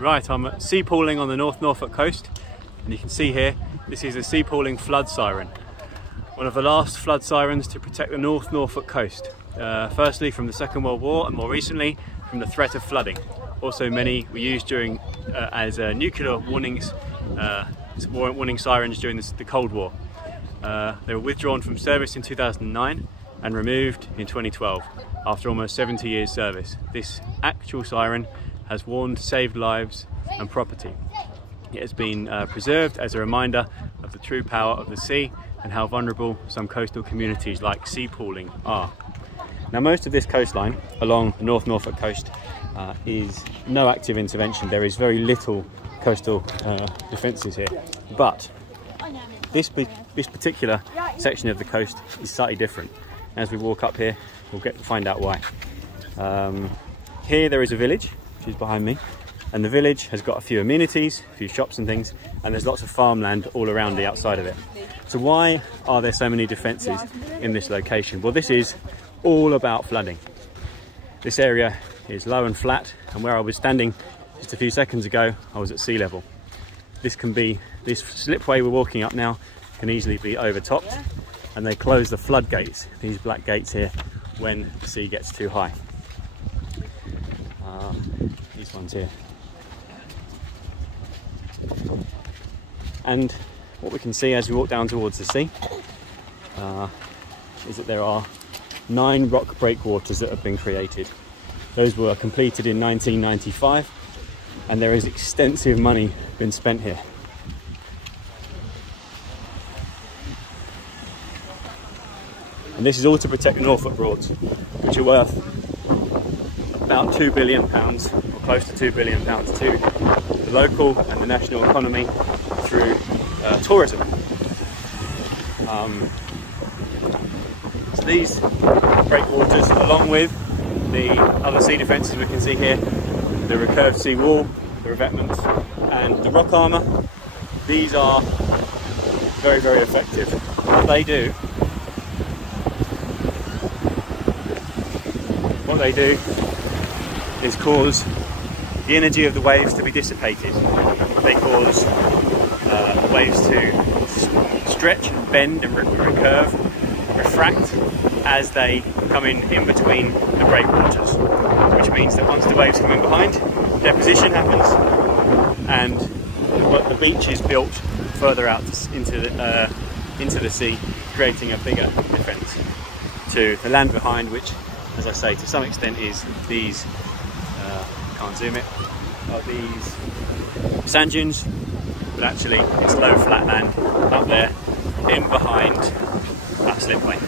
Right, I'm at sea pooling on the North Norfolk coast, and you can see here, this is a sea pooling flood siren. One of the last flood sirens to protect the North Norfolk coast. Firstly from the Second World War, and more recently from the threat of flooding. Also many were used during as nuclear warnings, warning sirens during the Cold War. They were withdrawn from service in 2009 and removed in 2012 after almost 70 years service. This actual siren has warned, saved lives and property. It has been preserved as a reminder of the true power of the sea and how vulnerable some coastal communities like sea pooling are. Now, most of this coastline along the North Norfolk coast is no active intervention. There is very little coastal defences here, but this particular section of the coast is slightly different. As we walk up here, we'll find out why. Here there is a village, which is behind me, and the village has got a few amenities, a few shops and things, and there's lots of farmland all around the outside of it. So why are there so many defences in this location? Well, this is all about flooding. This area is low and flat, and where I was standing just a few seconds ago, I was at sea level. This slipway we're walking up now can easily be overtopped, and they close the floodgates, these black gates here, when the sea gets too high. These ones here. And what we can see as we walk down towards the sea is that there are 9 rock breakwaters that have been created. Those were completed in 1995, and there is extensive money been spent here. And this is all to protect the Norfolk Broads, which are worth about £2 billion, or close to £2 billion, to the local and the national economy through tourism. So these breakwaters, along with the other sea defences we can see here, the recurved sea wall, the revetments and the rock armour, these are very, very effective. What they do is cause the energy of the waves to be dissipated. They cause the waves to stretch and bend and recurve, refract as they come in between the breakwaters, which means that once the waves come in behind, deposition happens and the beach is built further out into the sea, creating a bigger defence to the land behind, which, as I say, to some extent is these, can't zoom it, are these sand dunes, but actually it's low flat land up there in behind that slipway.